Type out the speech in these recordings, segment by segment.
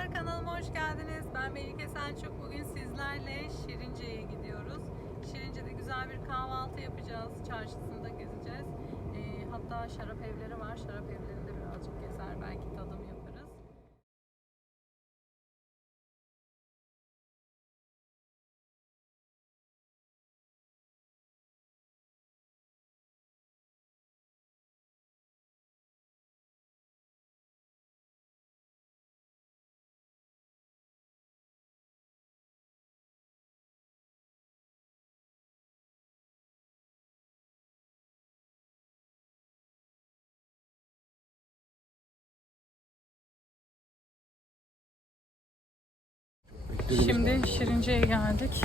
Merhabalar kanalıma hoş geldiniz. Ben Melike Selçuk. Bugün sizlerle Şirince'ye gidiyoruz. Şirince'de güzel bir kahvaltı yapacağız. Çarşısında gezeceğiz. Ee, hatta şarap evleri var. Şarap evlerinde birazcık gezer. Belki tadım Şimdi Şirince'ye geldik.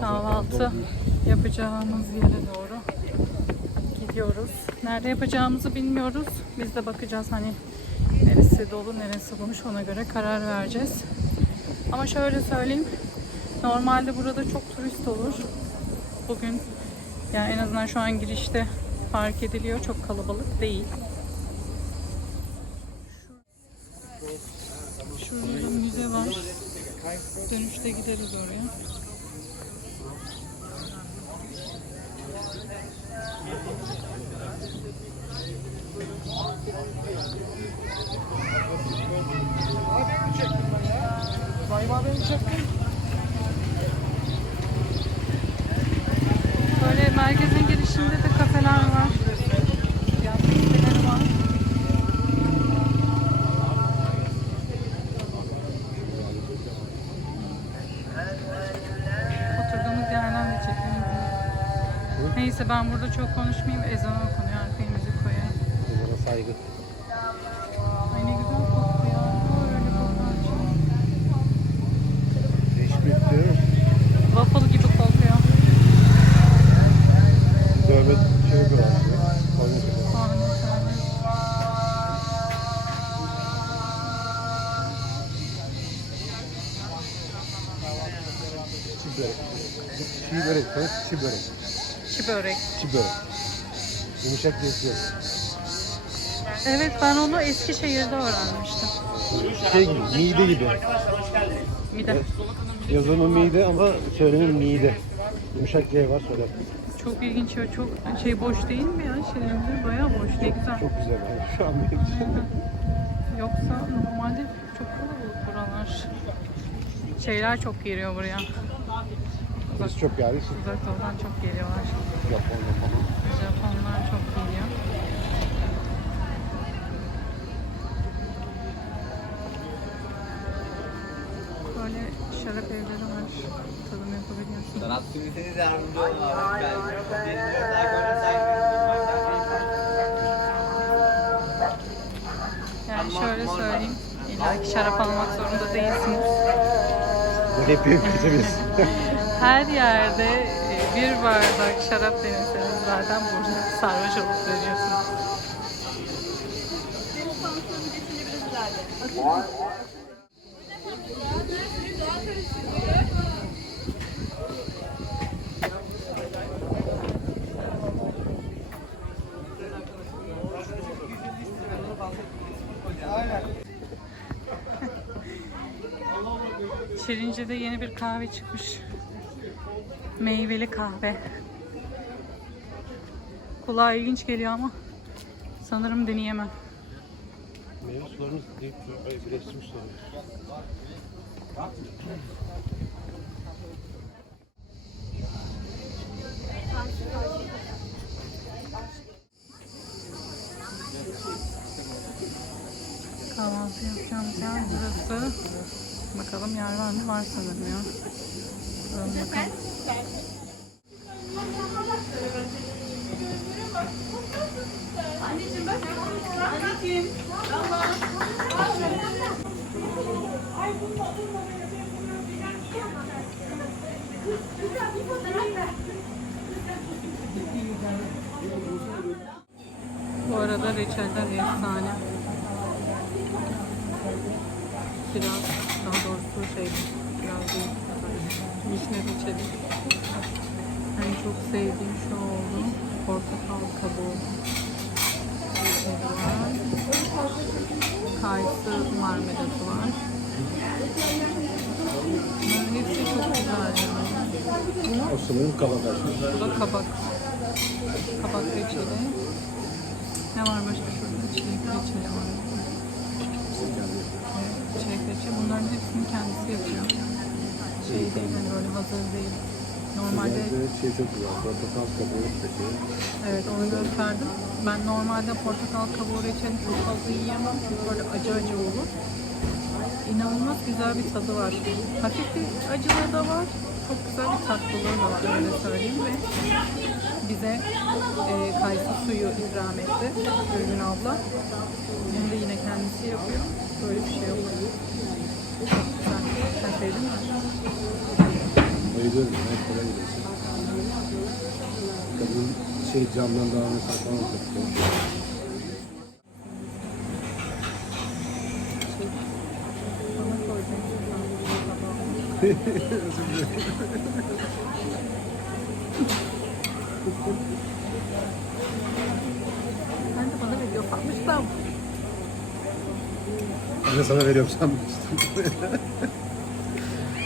Kahvaltı yapacağımız yere doğru gidiyoruz. Nerede yapacağımızı bilmiyoruz. Biz de bakacağız hani neresi dolu neresi boş ona göre karar vereceğiz. Ama şöyle söyleyeyim. Normalde burada çok turist olur. Bugün yani en azından şu an girişte fark ediliyor. Çok kalabalık değil. Şurada müze var. Dönüşte gideriz oraya. Konuşmayayım. Ezan okunuyor. Arkaya müzik koyayım. Ezana saygı. Ay ne güzel kokuyor. Böyle kokar. Değişik diyor. Waffle gibi kokuyor. Dövme şey. Koymuş. Aynen öyle. Çi börek. Çiğ börek. Çi börek. Çi börek. Çi börek. Yumuşak kesiyor. Evet ben onu Eskişehir'de öğrenmiştim. Şey gibi, mide gibi. Mide. Yazımı mide ama söylemim mide. Yumuşak G var söyle. Çok ilginç ya. Çok şey boş değil mi ya? Şirince bayağı boş. Ne güzel. Çok güzel. Yani şu an benim için. Yoksa normalde çok kalabalık buralar. Şeyler çok geliyor buraya. Biz çok geldik. uzak doğudan çok geliyorlar. Japonya falan. Japonlar çok geliyor. Böyle şarap evleri var. Tadım yapabiliyorsun. Sanatçınızı yardımcı olun. Yani şöyle söyleyeyim. İlla ki şarap almak zorunda değilsiniz. Hep büyük biz. Her yerde bir bardak şarap deneseniz zaten burada sarhoş olup dönüyorsunuz. Şirince'de yeni bir kahve çıkmış. Meyveli kahve. Kulağa ilginç geliyor ama sanırım deneyemem. Meyve sularını deyip birleştirmişler. Kahvaltı yapacağımız yer burası. Bakalım yer var mı? Var sanırım ya. Bakalım bakalım. Bu arada reçeller efsane. Kiraz, daha doğrusu şey, kiraz değil, vişne reçeli. En çok sevdiğim şu oldu, portakal kabuğu. Kayısı marmelatı var. Bunların hepsi çok güzel yani. O sanırım kabak Bu da kabak. Kabak reçeli. Ne var başka şurada? Çilek reçeli var. Evet, çilek reçeli. Bunların hepsini kendisi yapıyor. Şey değil, hani böyle hazır değil. Normalde şey çok güzel. Portakal kabuğu şey. evet onu gösterdim. Ben normalde portakal kabuğu reçelini çok fazla yiyemem. Çünkü böyle acı acı olur. İnanılmaz güzel bir tadı var. Hafif bir acılığı da var. Çok güzel bir tatlılığı da var öyle söyleyeyim ve bize e, kayısı suyu ikram etti Gülgün abla. Bunu da yine kendisi yapıyor. Böyle bir şey. Çok güzel. Sen sevdin mi? Bayılıyorum. Ben kolay gidiyorsun. Kadın şey camdan daha önce saklamam satıyor. Ben de bana video kalmıştım. Ben de sana veriyorum sanmıştım.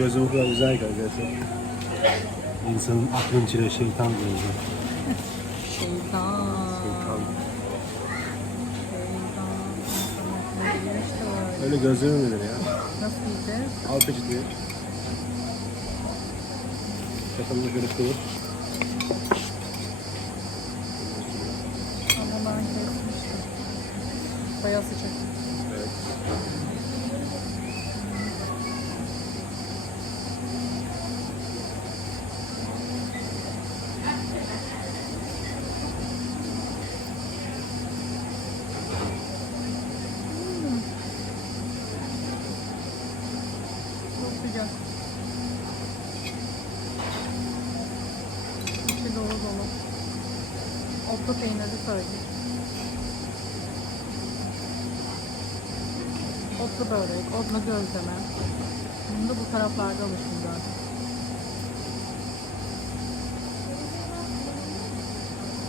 Gözüm o kadar güzel ki arkadaşlar. İnsanın aklın içine şeytan gözü. Şeytan. Şeytan. Öyle gözlerim önünde ya. Nasıl yiyeceğiz? Al peçeteyi. Kafamda şöyle kıvır. Ama ben kesmiştim. Bayağı sıcak. Evet. Çok sıcak. İçi dolu dolu. Otlu peynirli söyleyeyim. Otlu börek, otlu gözleme. Bunu da bu taraflarda alışım zaten.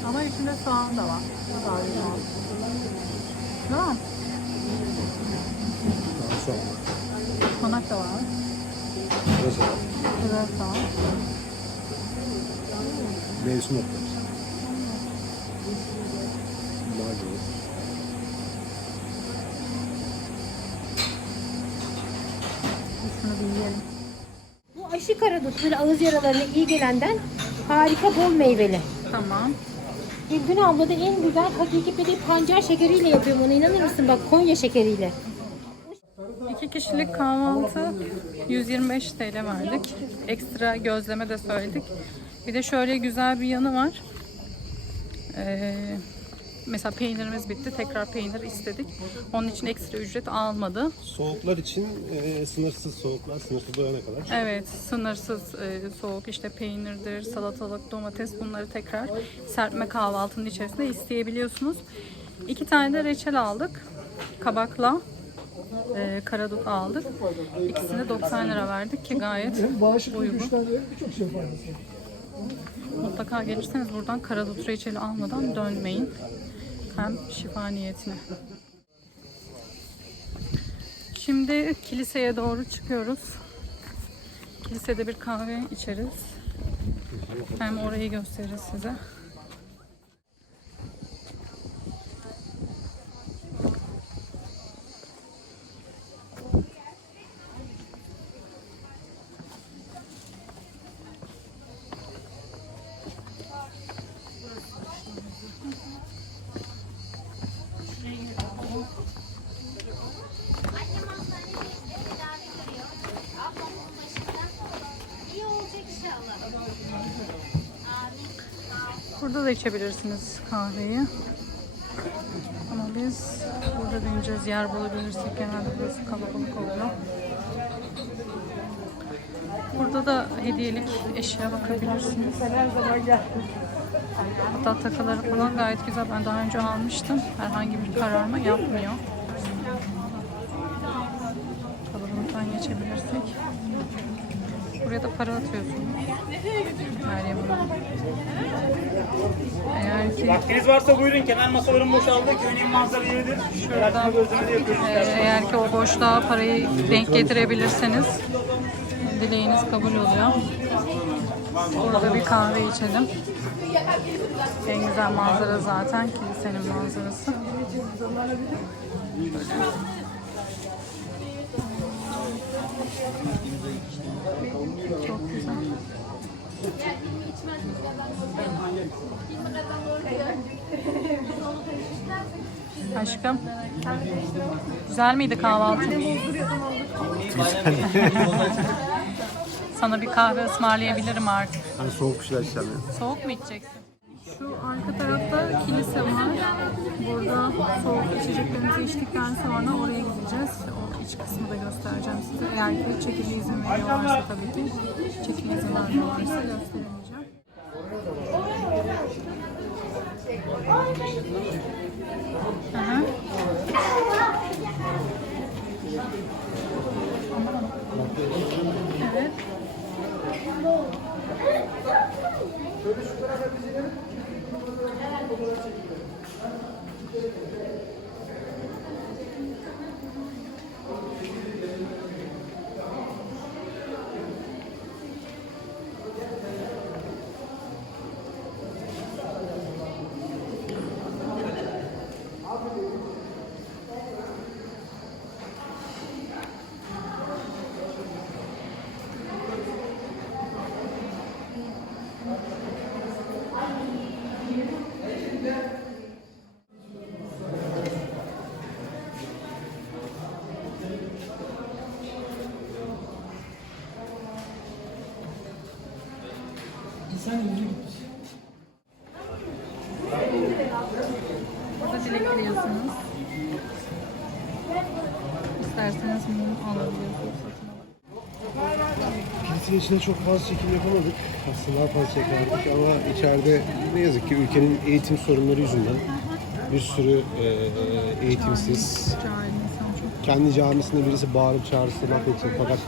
Ama içinde soğan da var. Sadece soğan. Değil mi? Sonra. Ispanak da var. Var. Biber soğan. Mevsim otları. Şunu bir yiyelim. Bu aşı karadut böyle ağız yaralarına iyi gelenden harika bol meyveli. Tamam. Gülgün abla da en güzel hakiki bir de pancar şekeriyle yapıyor bunu inanır mısın bak Konya şekeriyle. İki kişilik kahvaltı 125 TL verdik. Ekstra gözleme de söyledik. Bir de şöyle güzel bir yanı var. Ee, mesela peynirimiz bitti. Tekrar peynir istedik. Onun için ekstra ücret almadı. Soğuklar için e, sınırsız soğuklar, sınırsız doyana kadar. Evet, sınırsız e, soğuk işte peynirdir, salatalık, domates bunları tekrar serpme kahvaltının içerisinde isteyebiliyorsunuz. İki tane de reçel aldık. Kabakla e, karadut aldık. İkisine 90 lira verdik ki gayet uygun. Mutlaka gelirseniz buradan karadut reçeli almadan dönmeyin. Hem şifa niyetine. Şimdi kiliseye doğru çıkıyoruz. Kilisede bir kahve içeriz. Hem orayı gösteririz size. Da içebilirsiniz kahveyi. Ama biz burada deneyeceğiz. Yer bulabilirsek genelde burası kalabalık oluyor. Burada da hediyelik eşya bakabilirsiniz. Hatta takıları falan gayet güzel. Ben daha önce almıştım. Herhangi bir kararma yapmıyor. Buraya da para atıyorsunuz. Hanım. Eğer ki Vaktiniz varsa buyurun. Kenar masaların boşaldı. Köyün manzara yeridir. Şuradan gözlemede yapıyoruz. Eğer ki o boşluğa parayı denk getirebilirseniz dileğiniz kabul oluyor. Burada bir kahve içelim. En güzel manzara zaten kilisenin manzarası. Aşkım. Güzel miydi kahvaltı? Sana bir kahve ısmarlayabilirim artık. Hani soğuk bir şeyler içeceğim. Soğuk mu içeceksin? Şu arka tarafta kilise var. Burada soğuk içeceklerimizi içtikten sonra oraya gideceğiz. O iç kısmı da göstereceğim size. Eğer ki çekili izin veriyorlarsa tabii ki. Çekili izin vermiyorlarsa gösteremeyeceğim. İçinde çok fazla çekim yapamadık. Aslında daha fazla çekerdik ama içeride ne yazık ki ülkenin eğitim sorunları yüzünden bir sürü e, eğitimsiz, kendi camisinde birisi bağırıp çağırırsa laf edecek fakat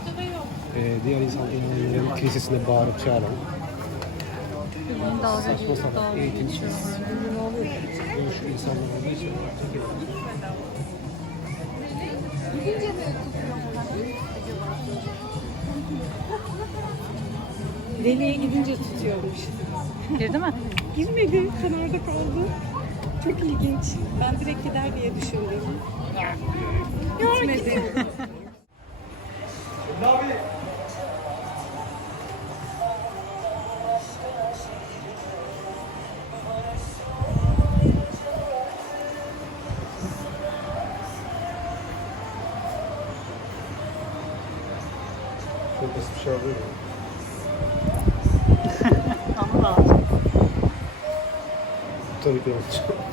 e, diğer insan inananların kilisesinde bağırıp çağıran saçma sapan eğitimsiz görüş insanlar olduğu için çekemedik. Deliye gidince tutuyormuş. Girdi mi? Girmedi, kenarda kaldı. Çok ilginç. Ben direkt gider diye düşündüm. Gitmedi. Basit bir şey da alacağım. Tabii ki olacak.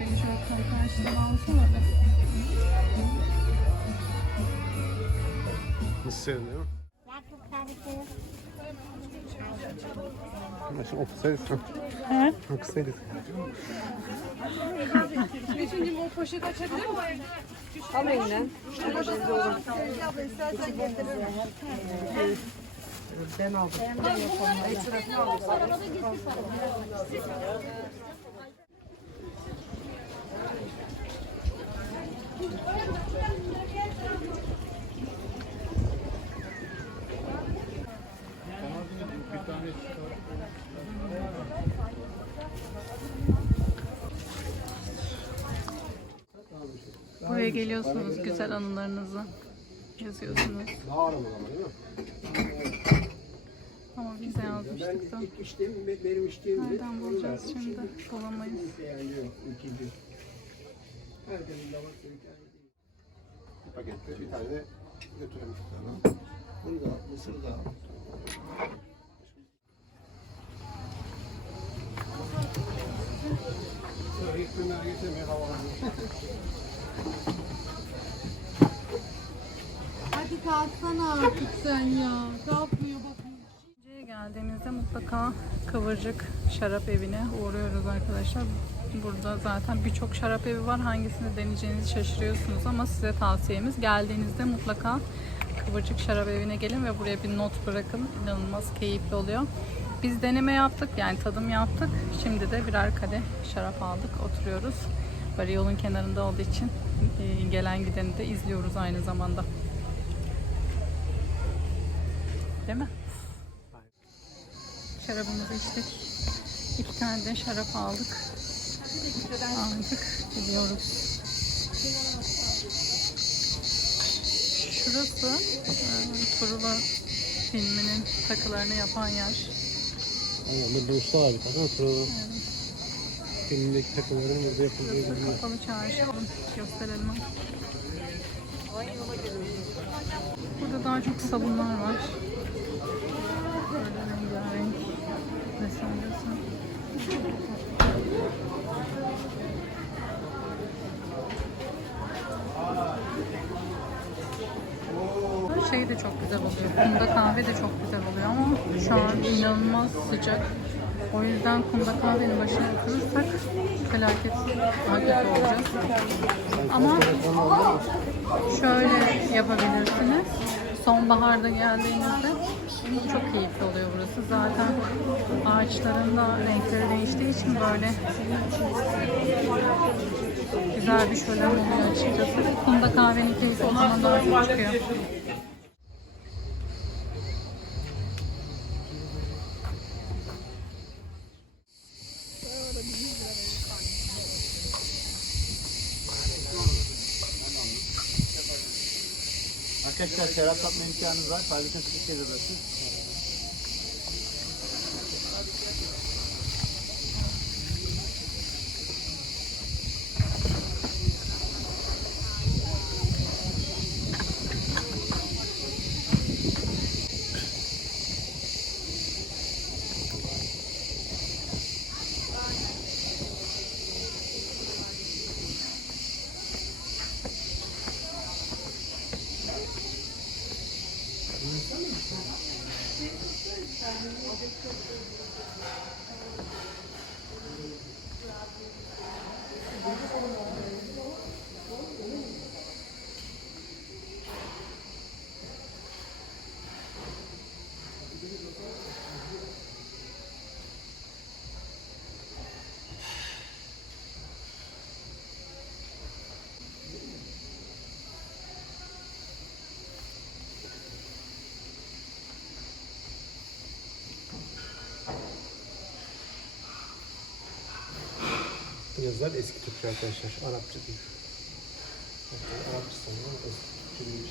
Beni şöyle tam karşısına alsana be. Mi? Ama şimdi okusaydık. He? Okusaydık. Al elinden. Ben aldım. Buraya geliyorsunuz, güzel anılarınızı yazıyorsunuz. Dağarım ama değil mi? Ama biz de yazmıştık da. Ben ilk içtim, benim içtiğimde. Nereden bulacağız şey şimdi? Bulamayız damak zevki aynı değil. Pakette bir tane götürelim. Tamam. Bunu da mısır da. Hadi kalksana artık sen ya. Kalkmıyor bak. Buraya geldiğimizde mutlaka Kıvırcık Şarap Evi'ne uğruyoruz arkadaşlar. Burada zaten birçok şarap evi var. Hangisini deneyeceğinizi şaşırıyorsunuz ama size tavsiyemiz geldiğinizde mutlaka Kıvırcık Şarap Evi'ne gelin ve buraya bir not bırakın. İnanılmaz keyifli oluyor. Biz deneme yaptık yani tadım yaptık. Şimdi de birer kadeh şarap aldık. Oturuyoruz. Böyle yolun kenarında olduğu için e, gelen gideni de izliyoruz aynı zamanda. Değil mi? Şarabımızı içtik. İki tane de şarap aldık. Aldık. Gidiyoruz. Şurası e, Turula filminin takılarını yapan yer. Aynen burada usta abi. Tamam sonra filmdeki takımların burada yapıldığı Burası biliniyor. kapalı çarşı. Gösterelim. Burada daha çok sabunlar var. Böyle rengarenk. Desen. Şey de çok güzel oluyor. Kumda kahve de çok güzel oluyor ama şu an inanılmaz sıcak. O yüzden kumda kahvenin başına oturursak felaket kötü olacağız. Ama şöyle yapabilirsiniz. Sonbaharda geldiğinizde çok keyifli oluyor burası. Zaten ağaçların da renkleri değiştiği için böyle güzel bir şölen oluyor açıkçası. Kumda kahvenin keyfi o zaman daha çok çıkıyor. Arkadaşlar şarap tatma imkanınız var. Fabrika Türkiye'de burası. Yazılar eski Türkçe arkadaşlar. Arapça değil. Hatta Arapça sanırım ama eski Türkçe diye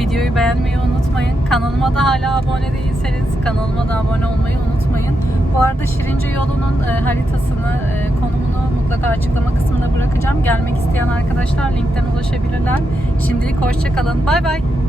videoyu beğenmeyi unutmayın. Kanalıma da hala abone değilseniz kanalıma da abone olmayı unutmayın. Bu arada Şirince yolunun e, haritasını, e, konumunu mutlaka açıklama kısmında bırakacağım. Gelmek isteyen arkadaşlar linkten ulaşabilirler. Şimdilik hoşçakalın. Bay bay.